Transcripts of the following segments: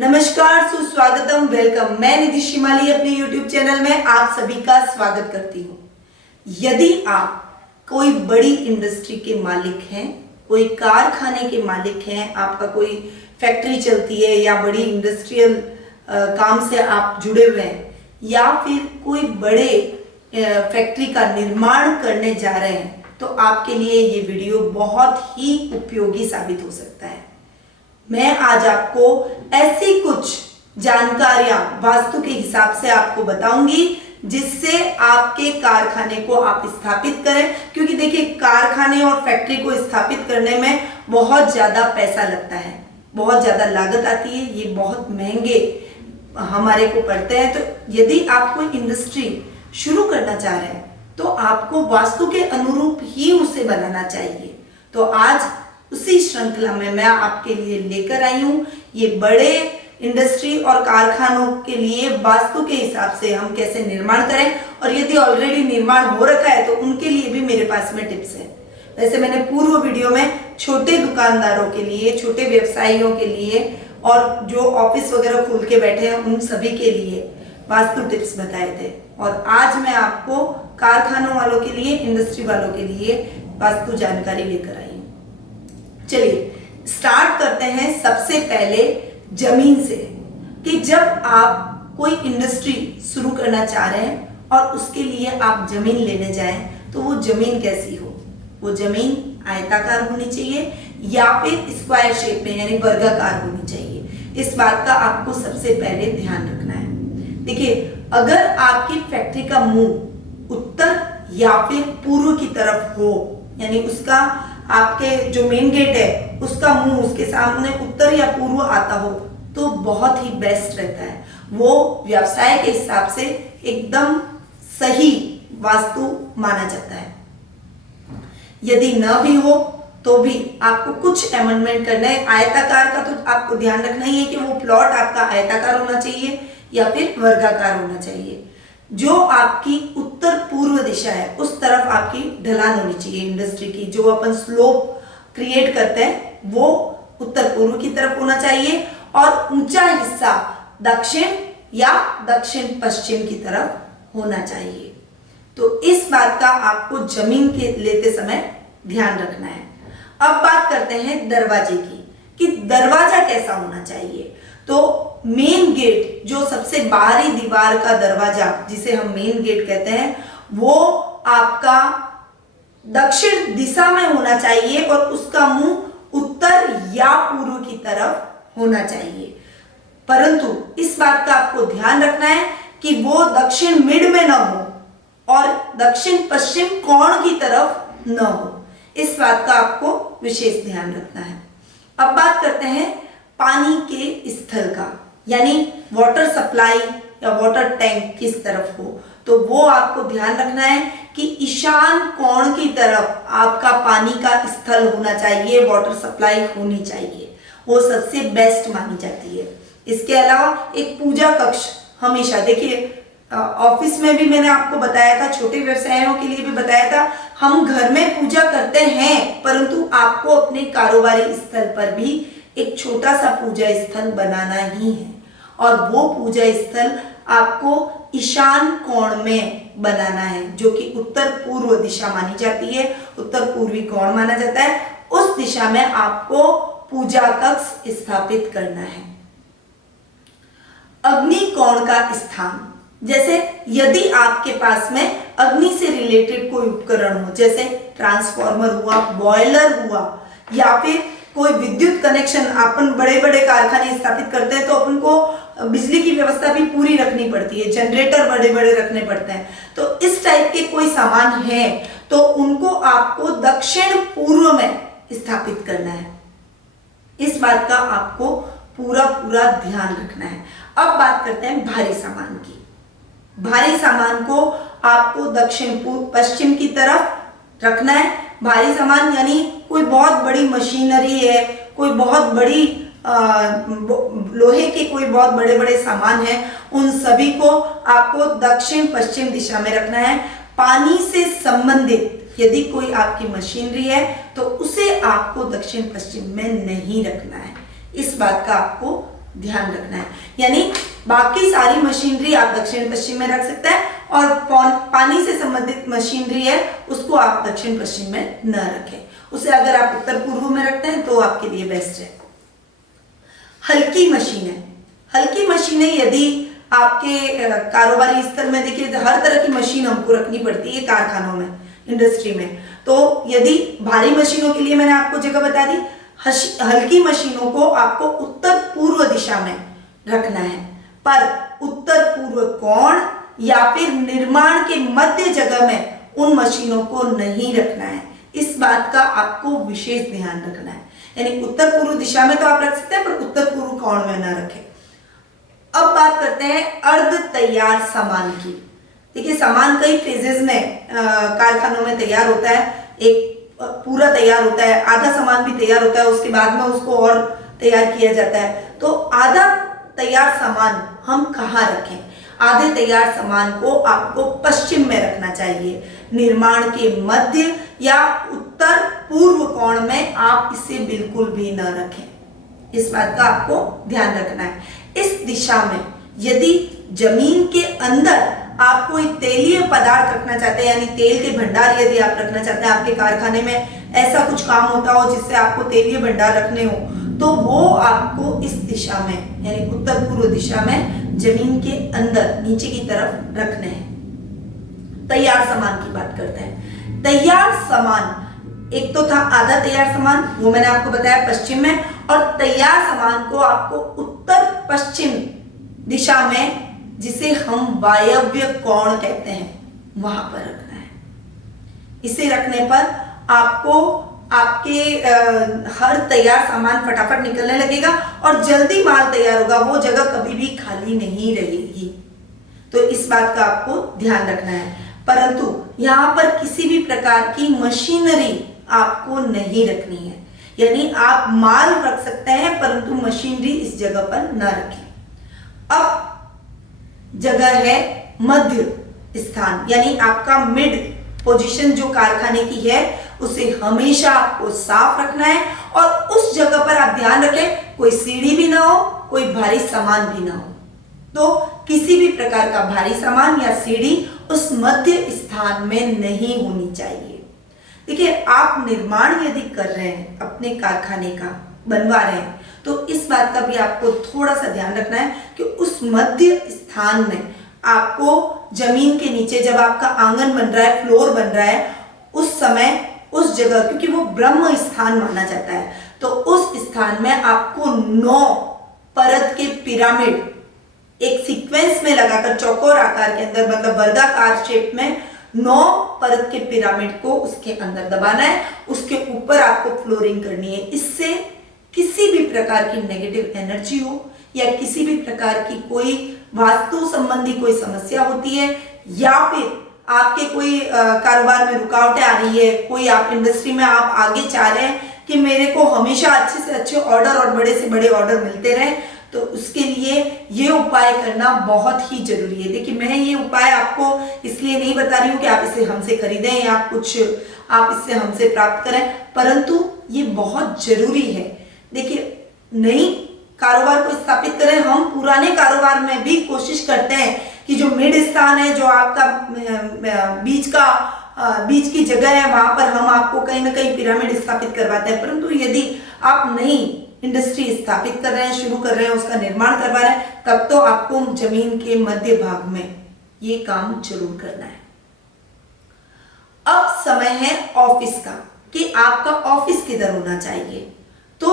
नमस्कार, सुस्वागतम, वेलकम। मैं निधि शिमाली अपने YouTube चैनल में आप सभी का स्वागत करती हूँ। यदि आप कोई बड़ी इंडस्ट्री के मालिक हैं, कोई कारखाने के मालिक हैं, आपका कोई फैक्ट्री चलती है या बड़ी इंडस्ट्रियल काम से आप जुड़े हुए हैं या फिर कोई बड़े फैक्ट्री का निर्माण करने जा रहे हैं, तो आपके लिए ये वीडियो बहुत ही उपयोगी साबित हो सकता है। मैं आज आपको ऐसी कुछ जानकारियां वास्तु के हिसाब से आपको बताऊंगी जिससे आपके कारखाने को आप स्थापित करें, क्योंकि देखिए कारखाने और फैक्ट्री को स्थापित करने में बहुत ज्यादा पैसा लगता है, बहुत ज्यादा लागत आती है, ये बहुत महंगे हमारे को पड़ते हैं। तो यदि आप कोई इंडस्ट्री शुरू करना चाह रहे हैं तो आपको वास्तु के अनुरूप ही उसे बनाना चाहिए। तो आज उसी श्रृंखला में मैं आपके लिए लेकर आई हूं ये बड़े इंडस्ट्री और कारखानों के लिए वास्तु के हिसाब से हम कैसे निर्माण करें, और यदि ऑलरेडी निर्माण हो रखा है तो उनके लिए भी मेरे पास में टिप्स है। वैसे मैंने पूर्व वीडियो में छोटे दुकानदारों के लिए, छोटे व्यवसायियों के लिए और जो ऑफिस वगैरह खोल के बैठे हैं उन सभी के लिए वास्तु टिप्स बताए थे, और आज मैं आपको कारखानों वालों के लिए, इंडस्ट्री वालों के लिए वास्तु जानकारी लेकर आई हूँ। चलिए स्टार्ट करते हैं सबसे पहले जमीन से, कि जब आप कोई इंडस्ट्री शुरू करना चाह रहे हैं और उसके लिए आप जमीन लेने जाएं तो वो जमीन कैसी हो। वो जमीन आयताकार होनी चाहिए या फिर स्क्वायर शेप में यानी वर्गाकार होनी चाहिए। इस बात का आपको सबसे पहले ध्यान रखना है। देखिए, अगर आपकी फैक्ट्री का मुंह उत्तर या फिर पूर्व की तरफ हो, यानी उसका आपके जो मेन गेट है उसका मुंह उसके सामने उत्तर या पूर्व आता हो तो बहुत ही बेस्ट रहता है। वो व्यवसाय के हिसाब से एकदम सही वास्तु माना जाता है। यदि न भी हो तो भी आपको कुछ अमेंडमेंट करना है। आयताकार का तो आपको ध्यान रखना ही है कि वो प्लॉट आपका आयताकार होना चाहिए या फिर वर्गाकार होना चाहिए। जो आपकी उत्तर पूर्व दिशा है उस तरफ आपकी ढलान होनी चाहिए इंडस्ट्री की। जो अपन स्लोप क्रिएट करते हैं वो उत्तर पूर्व की तरफ होना चाहिए, और ऊंचा हिस्सा दक्षिण या दक्षिण पश्चिम की तरफ होना चाहिए। तो इस बात का आपको जमीन के लेते समय ध्यान रखना है। अब बात करते हैं दरवाजे की, कि दरवाजा कैसा होना चाहिए। तो मेन गेट, जो सबसे बाहरी दीवार का दरवाजा जिसे हम मेन गेट कहते हैं, वो आपका दक्षिण दिशा में होना चाहिए और उसका मुंह उत्तर या पूर्व की तरफ होना चाहिए। परंतु इस बात का आपको ध्यान रखना है कि वो दक्षिण मिड में न हो और दक्षिण पश्चिम कोण की तरफ न हो। इस बात का आपको विशेष ध्यान रखना है। अब बात करते हैं पानी के स्थल का, यानी वाटर सप्लाई या वाटर टैंक किस तरफ हो। तो वो आपको ध्यान रखना है कि ईशान कोण की तरफ आपका पानी का स्थल होना चाहिए, वाटर सप्लाई होनी चाहिए। वो सबसे बेस्ट मानी जाती है। इसके अलावा एक पूजा कक्ष हमेशा, देखिए ऑफिस में भी मैंने आपको बताया था, छोटे व्यवसायों के लिए भी बताया था, हम घर में पूजा करते हैं परंतु आपको अपने कारोबारी स्थल पर भी एक छोटा सा पूजा स्थल बनाना ही है, और वो पूजा स्थल आपको ईशान कोण में बनाना है, जो कि उत्तर पूर्व दिशा मानी जाती है, उत्तर पूर्वी कोण माना जाता है। उस दिशा में आपको पूजा कक्ष स्थापित करना है। अग्नि कोण का स्थान, जैसे यदि आपके पास में अग्नि से रिलेटेड कोई उपकरण हो, जैसे ट्रांसफार्मर हुआ, बॉयलर हुआ, या फिर कोई विद्युत कनेक्शन, अपन बड़े बड़े कारखाने स्थापित करते हैं तो अपन को बिजली की व्यवस्था भी पूरी रखनी पड़ती है, जनरेटर बड़े बड़े रखने पड़ते हैं। तो इस टाइप के कोई सामान है तो उनको आपको दक्षिण पूर्व में स्थापित करना है। इस बात का आपको पूरा ध्यान रखना है। अब बात करते हैं भारी सामान की। भारी सामान को आपको दक्षिण पूर्व पश्चिम की तरफ रखना है। भारी सामान यानी कोई बहुत बड़ी मशीनरी है, कोई बहुत बड़ी लोहे के कोई बहुत बड़े बड़े सामान है, उन सभी को आपको दक्षिण पश्चिम दिशा में रखना है। पानी से संबंधित यदि कोई आपकी मशीनरी है तो उसे आपको दक्षिण पश्चिम में नहीं रखना है। इस बात का आपको ध्यान रखना है। यानी बाकी सारी मशीनरी आप दक्षिण पश्चिम में रख सकते हैं और पानी से संबंधित मशीनरी है उसको आप दक्षिण पश्चिम में न रखें। उसे अगर आप उत्तर पूर्व में रखते हैं तो आपके लिए बेस्ट है। हल्की मशीनें, हल्की मशीनें यदि आपके कारोबारी स्तर में देखिए हर तरह की मशीन हमको रखनी पड़ती है कारखानों में, इंडस्ट्री में। तो यदि भारी मशीनों के लिए मैंने आपको जगह बता दी, हल्की मशीनों को आपको उत्तर पूर्व दिशा में रखना है, पर उत्तर पूर्व कोण या फिर निर्माण के मध्य जगह में उन मशीनों को नहीं रखना है। इस बात का आपको विशेष ध्यान रखना है। यानी उत्तर पूर्व दिशा में तो आप रख सकते हैं पर उत्तर पूर्व कोण में ना रखें। अब बात करते हैं अर्ध तैयार सामान की। देखिए सामान कई फेजेस में कारखानों में तैयार होता है। एक पूरा तैयार होता है, आधा सामान भी तैयार होता है, उसके बाद में उसको और तैयार किया जाता है। तो आधा तैयार सामान हम कहाँ रखें? आधे तैयार सामान को आपको पश्चिम में रखना चाहिए। निर्माण के मध्य या उत्तर पूर्व कोण में आप इसे बिल्कुल भी न रखें। इस बात का आपको ध्यान रखना है। इस दिशा में यदि जमीन के अंदर आप कोई तेलीय पदार्थ रखना चाहते हैं, यानी तेल के भंडार यदि आप रखना चाहते हैं, आपके कारखाने में ऐसा कुछ काम होता हो जिससे आपको तेलीय भंडार रखने हो, तो वो आपको इस दिशा में यानी उत्तर पूर्व दिशा में जमीन के अंदर नीचे की तरफ रखने हैं। तैयार सामान की बात करते हैं। तैयार सामान एक तो था आधा तैयार सामान, वो मैंने आपको बताया पश्चिम में, और तैयार सामान को आपको उत्तर पश्चिम दिशा में, जिसे हम वायव्य कोण कहते हैं, वहां पर रखना है। इसे रखने पर आपको आपके हर तैयार सामान फटाफट निकलने लगेगा और जल्दी माल तैयार होगा, वो जगह कभी भी खाली नहीं रहेगी। तो इस बात का आपको ध्यान रखना है। परंतु यहां पर किसी भी प्रकार की मशीनरी आपको नहीं रखनी है। यानी आप माल रख सकते हैं परंतु मशीनरी इस जगह पर न रखें। अब जगह है मध्य स्थान, यानी आपका मिड पोजीशन जो कारखाने की है उसे हमेशा आपको साफ रखना है। और उस जगह पर आप ध्यान रखें कोई सीढ़ी भी ना हो, कोई भारी सामान भी ना हो। तो किसी भी प्रकार का भारी सामान या सीढ़ी उस मध्य स्थान में नहीं होनी चाहिए। देखिए आप निर्माण यदि कर रहे हैं अपने कारखाने का, बनवा रहे हैं, तो इस बात का भी आपको थोड़ा सा ध्यान रखना है कि उस मध्य स्थान में आपको जमीन के नीचे जब आपका आंगन बन रहा है, फ्लोर बन रहा है, उस समय उस जगह, क्योंकि वो ब्रह्म स्थान माना जाता है, तो उस स्थान में आपको 9 परत के पिरामिड एक सीक्वेंस में लगाकर चौकोर आकार के अंदर, मतलब वर्गाकार शेप में 9 परत के पिरामिड को उसके अंदर दबाना है। उसके ऊपर आपको फ्लोरिंग करनी है। इससे किसी भी प्रकार की नेगेटिव एनर्जी हो या किसी भी प्रकार की कोई वास्तु संबंधी कोई समस्या होती है, या फिर आपके कोई कारोबार में रुकावटें आ रही है, कोई आप इंडस्ट्री में आप आगे चाह रहे हैं कि मेरे को हमेशा अच्छे से अच्छे ऑर्डर और बड़े से बड़े ऑर्डर मिलते रहे, तो उसके लिए ये उपाय करना बहुत ही जरूरी है। देखिए मैं ये उपाय आपको इसलिए नहीं बता रही हूँ कि आप इसे हमसे खरीदें या कुछ आप इससे हमसे प्राप्त करें, परंतु ये बहुत जरूरी है। देखिए नई कारोबार को स्थापित करें, हम पुराने कारोबार में भी कोशिश करते हैं कि जो मिड स्थान है, जो आपका बीच की जगह है, वहां पर हम आपको कहीं ना कहीं पिरामिड स्थापित करवाते हैं। परंतु यदि आप नई इंडस्ट्री स्थापित कर रहे हैं, शुरू कर रहे हैं, उसका निर्माण करवा रहे हैं, तब तो आपको जमीन के मध्य भाग में ये काम जरूर करना है। अब समय है ऑफिस का, कि आपका ऑफिस किधर होना चाहिए। तो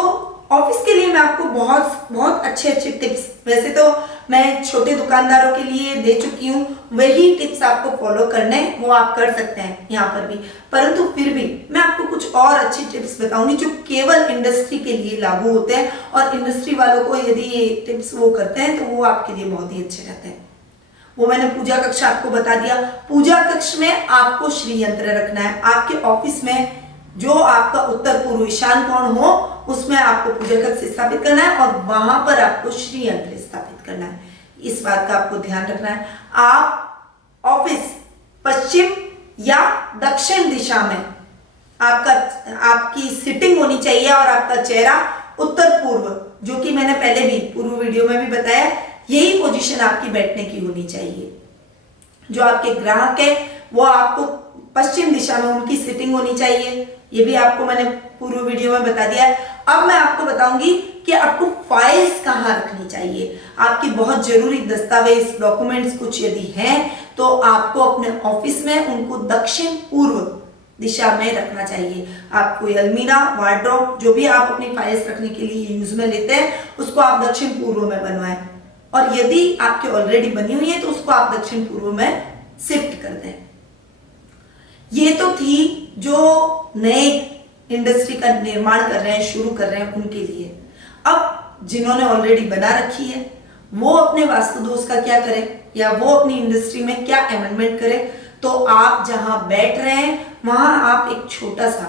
ऑफिस के लिए मैं आपको बहुत अच्छे टिप्स, वैसे तो मैं छोटे दुकानदारों के लिए दे चुकी हूँ, वही टिप्स आपको फॉलो करने वो आप कर सकते हैं यहाँ पर भी, परंतु फिर भी मैं आपको कुछ और अच्छे टिप्स बताऊंगी जो केवल इंडस्ट्री के लिए लागू होते हैं, और इंडस्ट्री वालों को यदि ये टिप्स वो करते हैं तो वो आपके लिए बहुत ही अच्छे रहते हैं। वो मैंने पूजा कक्ष आपको बता दिया। पूजा कक्ष में आपको श्री यंत्र रखना है। आपके ऑफिस में जो आपका उत्तर पूर्व ईशान कोण हो उसमें आपको पूजा कक्ष स्थापित करना है और वहां पर आपको श्री यंत्र स्थापित करना है। इस बात का आपको ध्यान रखना है। आप ऑफिस पश्चिम या दक्षिण दिशा में आपकी सिटिंग होनी चाहिए और आपका चेहरा उत्तर पूर्व जो कि मैंने पहले भी पूर्व वीडियो में भी बताया, यही पोजीशन आपकी बैठने की होनी चाहिए। जो आपके ग्राहक है वो आपको पश्चिम दिशा में उनकी सिटिंग होनी चाहिए, ये भी आपको मैंने पूर्व वीडियो में बता दिया है। अब मैं आपको बताऊंगी कि आपको फाइल्स कहाँ रखनी चाहिए। आपकी बहुत जरूरी दस्तावेज, डॉक्यूमेंट्स कुछ यदि हैं तो आपको अपने ऑफिस में उनको दक्षिण पूर्व दिशा में रखना चाहिए। आप कोई अलमीरा, वार्डरोब, जो भी आप अपनी फाइल्स रखने के लिए यूज में लेते हैं, उसको आप दक्षिण पूर्व में बनवाएं। और यदि आपके ऑलरेडी बनी हुई है तो उसको आप दक्षिण पूर्व में शिफ्ट कर दें। ये तो थी जो नए इंडस्ट्री का निर्माण कर रहे हैं, शुरू कर रहे हैं उनके लिए। अब जिन्होंने ऑलरेडी बना रखी है वो अपने वास्तु दोष का क्या करें या वो अपनी इंडस्ट्री में क्या अमेंडमेंट करें। तो आप जहां बैठ रहे हैं वहां आप एक छोटा सा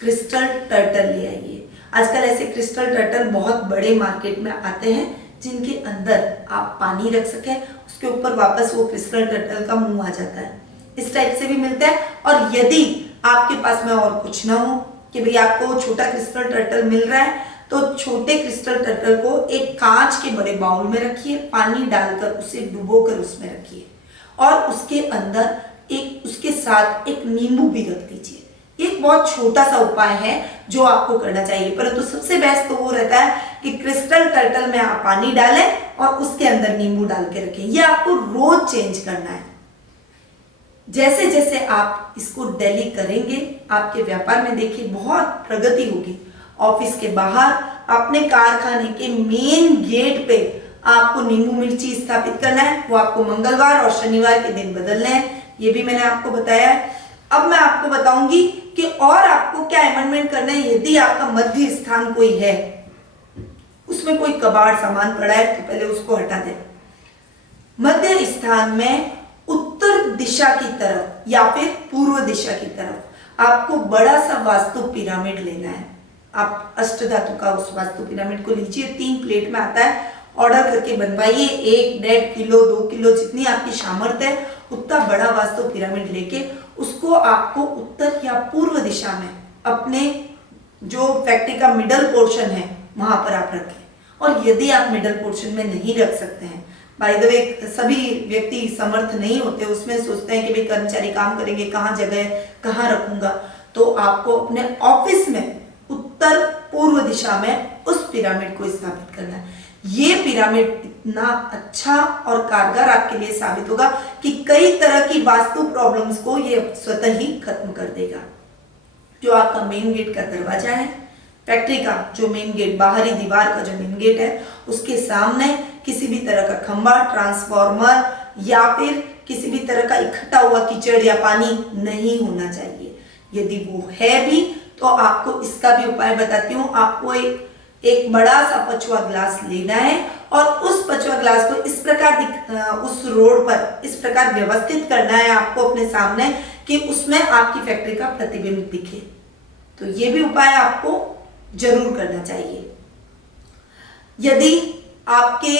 क्रिस्टल टर्टल ले आइए। आजकल ऐसे क्रिस्टल टर्टल बहुत बड़े मार्केट में आते हैं जिनके अंदर आप पानी रख सके, उसके ऊपर वापस वो क्रिस्टल टर्टल का मुंह आ जाता है। इस टाइप से भी मिलता है। और यदि आपके पास में और कुछ ना हो कि भाई आपको छोटा क्रिस्टल टर्टल मिल रहा है, तो छोटे क्रिस्टल टर्टल को एक कांच के बड़े बाउल में रखिए, पानी डालकर उसे डुबोकर उसमें रखिए और उसके अंदर उसके साथ एक नींबू भी रख दीजिए। एक बहुत छोटा सा उपाय है जो आपको करना चाहिए, परंतु सबसे बेस्ट तो वो रहता है कि क्रिस्टल टर्टल में आप पानी डालें और उसके अंदर नींबू डाल के रखें। ये आपको रोज चेंज करना है। जैसे जैसे आप इसको डेली करेंगे आपके व्यापार में देखिए बहुत प्रगति होगी। ऑफिस के बाहर, अपने कारखाने के मेन गेट पे आपको नींबू मिर्ची स्थापित करना है। वो आपको मंगलवार और शनिवार के दिन बदलने हैं, ये भी मैंने आपको बताया है। अब मैं आपको बताऊंगी कि और आपको क्या अमेंडमेंट करना है। यदि आपका मध्य स्थान कोई है, उसमें कोई कबाड़ सामान पड़ा है तो पहले उसको हटा दें। मध्य स्थान में उत्तर दिशा की तरफ या फिर पूर्व दिशा की तरफ आपको बड़ा सा वास्तु पिरामिड लेना है। आप अष्ट धातु का उस वास्तु पिरामिड को लीजिए, 3 प्लेट में आता है, ऑर्डर करके बनवाइए। 1-1.5 किलो 2 किलो जितनी आपकी सामर्थ्य है उतना बड़ा वास्तु पिरामिड लेके उसको आपको उत्तर या पूर्व दिशा में अपने जो फैक्ट्री का मिडल पोर्शन है वहां पर आप रखें। और यदि आप मिडल पोर्शन में नहीं रख सकते हैं, बाय द वे सभी व्यक्ति समर्थ नहीं होते, उसमें सोचते हैं कि भाई कर्मचारी काम करेंगे, कहाँ जगह कहाँ रखूंगा, तो आपको अपने ऑफिस में उत्तर पूर्व दिशा में उस पिरामिड को स्थापित करना है। ये पिरामिड इतना अच्छा और कारगर आपके लिए साबित होगा कि कई तरह की वास्तु प्रॉब्लम्स को ये स्वतः ही खत्म कर देगा। जो आपका मेन गेट का दरवाजा है, फैक्ट्री का जो मेन गेट, बाहरी दीवार का जो मेन गेट है, उसके सामने किसी भी तरह का खंबा, ट्रांसफॉर्मर या फिर किसी भी तरह का इकट्ठा हुआ कीचड़ या पानी नहीं होना चाहिए। यदि वो है भी तो आपको इसका भी उपाय बताती हूँ। आपको एक बड़ा सा पचवा ग्लास लेना है और उस पचवा ग्लास को इस प्रकार उस रोड पर इस प्रकार व्यवस्थित करना है आपको अपने सामने कि उसमें आपकी फैक्ट्री का प्रतिबिंब दिखे। तो ये भी उपाय आपको जरूर करना चाहिए। यदि आपके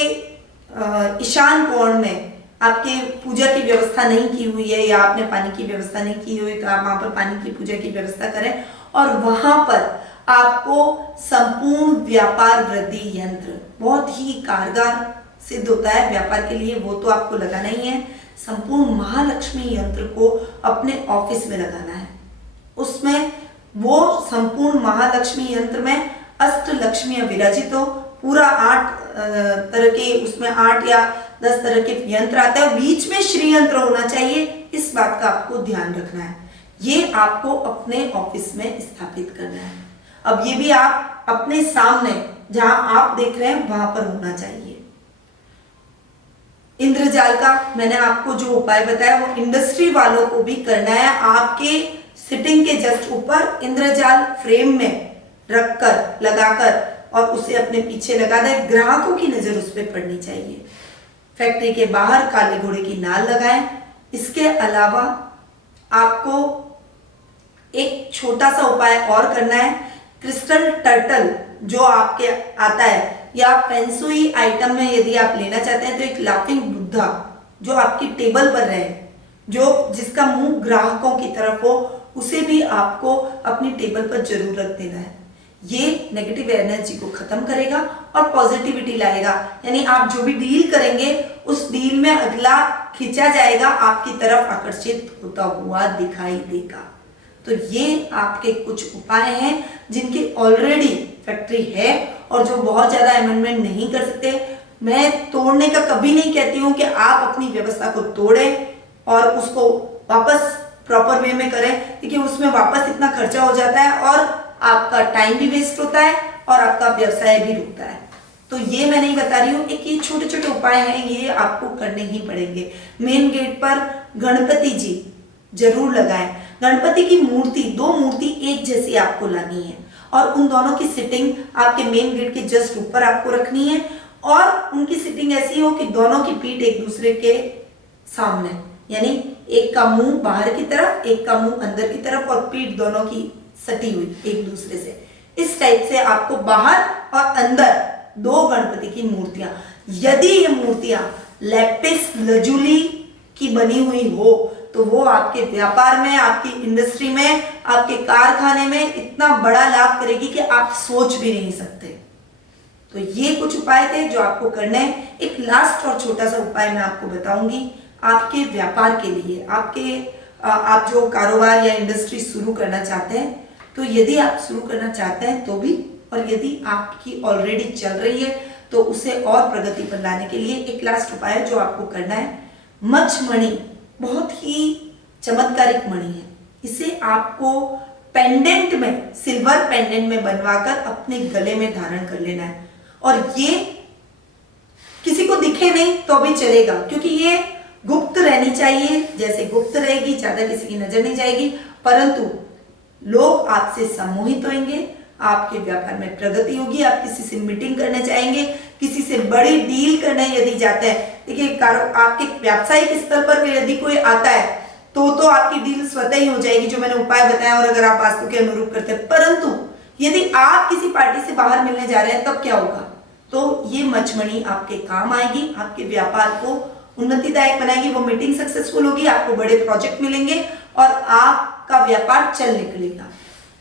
ईशान कोण में आपके पूजा की व्यवस्था नहीं की हुई है या आपने पानी की व्यवस्था नहीं की हुई, तो आप वहां पर पानी की पूजा की व्यवस्था करें और वहां पर आपको संपूर्ण व्यापार वृद्धि यंत्र, बहुत ही कारगर सिद्ध होता है व्यापार के लिए, वो तो आपको लगाना ही है। संपूर्ण महालक्ष्मी यंत्र को अपने ऑफिस में लगाना है। उसमें वो संपूर्ण महालक्ष्मी यंत्र में अष्ट लक्ष्मियां विराजित हो, पूरा 8 तरह के, उसमें 8 या 10 तरह के यंत्र आते हैं, बीच में श्री यंत्र होना चाहिए। इस बात का आपको ध्यान रखना है। ये आपको अपने ऑफिस में स्थापित करना है। अब ये भी आप अपने सामने जहां आप देख रहे हैं वहां पर होना चाहिए। इंद्रजाल का मैंने आपको जो उपाय बताया वो इंडस्ट्री वालों को भी करना है। आपके सिटिंग के जस्ट ऊपर इंद्रजाल फ्रेम में रखकर, लगाकर और उसे अपने पीछे लगा दे। ग्राहकों की नजर उस पर पड़नी चाहिए। फैक्ट्री के बाहर काले घोड़े की नाल लगाएं। इसके अलावा आपको एक छोटा सा उपाय और करना है। क्रिस्टल टर्टल जो आपके आता है या फेंसुई आइटम में यदि आप लेना चाहते हैं तो एक लाफिंग बुद्धा जो आपकी टेबल पर रहे, जो जिसका मुंह ग्राहकों की तरफ हो, उसे भी आपको अपनी टेबल पर जरूर रख देना है। ये नेगेटिव एनर्जी को खत्म करेगा और पॉजिटिविटी लाएगा। यानी आप जो भी डील करेंगे उस डील में अगला खींचा जाएगा, आपकी तरफ आकर्षित होता हुआ दिखाई देगा। तो ये आपके कुछ उपाय हैं जिनकी ऑलरेडी फैक्ट्री है और जो बहुत ज्यादा अमेंडमेंट नहीं कर सकते। मैं तोड़ने का कभी नहीं कहती हूं कि आप अपनी व्यवस्था को तोड़ें और उसको वापस प्रॉपर वे में करें, क्योंकि उसमें वापस इतना खर्चा हो जाता है और आपका टाइम भी वेस्ट होता है और आपका व्यवसाय भी रुकता है। तो ये मैं नहीं बता रही हूँ, एक ये छोटे छोटे उपाय हैं, ये आपको करने ही पड़ेंगे। मेन गेट पर गणपति जी जरूर लगाएं। गणपति की मूर्ति, दो मूर्ति एक जैसी आपको लानी है और उन दोनों की सिटिंग आपके मेन गेट के जस्ट ऊपर आपको रखनी है और उनकी सिटिंग ऐसी हो कि दोनों की पीठ एक दूसरे के सामने, यानी एक का मुंह बाहर की तरफ, एक का मुंह अंदर की तरफ और पीठ दोनों की सटी हुई एक दूसरे से। इस टाइप से आपको बाहर और अंदर दो गणपति की मूर्तियां, यदि ये मूर्तियां लैपिस लजुली की बनी हुई हो तो वो आपके व्यापार में, आपकी इंडस्ट्री में, आपके कारखाने में इतना बड़ा लाभ करेगी कि आप सोच भी नहीं सकते। तो ये कुछ उपाय थे जो आपको करने हैं। एक लास्ट और छोटा सा उपाय मैं आपको बताऊंगी आपके व्यापार के लिए। आप जो कारोबार या इंडस्ट्री शुरू करना चाहते हैं, तो यदि आप शुरू करना चाहते हैं तो भी, और यदि आपकी ऑलरेडी चल रही है तो उसे और प्रगति पर लाने के लिए एक लास्ट उपाय है जो आपको करना है। मछमणि बहुत ही चमत्कारिक मणि है, इसे आपको पेंडेंट में, सिल्वर पेंडेंट में बनवाकर अपने गले में धारण कर लेना है। और ये किसी को दिखे नहीं तो भी चलेगा, क्योंकि ये गुप्त रहनी चाहिए। जैसे गुप्त रहेगी, ज्यादा किसी की नजर नहीं जाएगी, परंतु लोग आपसे सम्मोहित होंगे, आपके व्यापार में प्रगति होगी। आप किसी से मीटिंग करने चाहेंगे, किसी से बड़ी डील करने यदि जाते हैं, देखिए आपके व्यावसायिक स्तर पर यदि कोई आता है तो आपकी डील स्वतः ही हो जाएगी, जो मैंने उपाय बताया, और अगर आप वास्तु के अनुरूप करते हैं। परंतु यदि आप किसी पार्टी से बाहर मिलने जा रहे हैं तब क्या होगा? तो ये मछमणि आपके काम आएगी, आपके व्यापार को उन्नतिदायक बनाएगी, वो मीटिंग सक्सेसफुल होगी, आपको बड़े प्रोजेक्ट मिलेंगे और आपका व्यापार चल निकलेगा।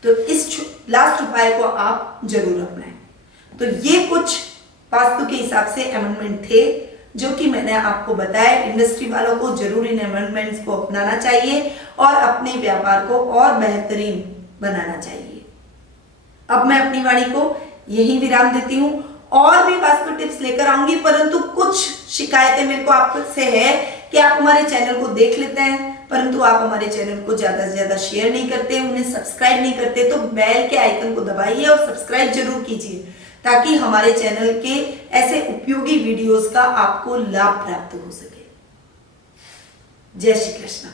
तो इस लास्ट उपाय को आप जरूर अपनाएं। तो ये कुछ वास्तु के हिसाब से अमेंडमेंट थे जो कि मैंने आपको बताया। इंडस्ट्री वालों को जरूर इन अमेंडमेंट्स को अपनाना चाहिए और अपने व्यापार को और बेहतरीन बनाना चाहिए। अब मैं अपनी वाणी को यही विराम देती हूं, और भी वास्तु टिप्स लेकर आऊंगी, परंतु कुछ शिकायतें मेरे को आपसे है कि आप हमारे चैनल को देख लेते हैं परंतु आप हमारे चैनल को ज्यादा से ज्यादा शेयर नहीं करते, उन्हें सब्सक्राइब नहीं करते। तो बेल के आइकन को दबाइए और सब्सक्राइब जरूर कीजिए ताकि हमारे चैनल के ऐसे उपयोगी वीडियोस का आपको लाभ प्राप्त हो सके। जय श्री कृष्ण।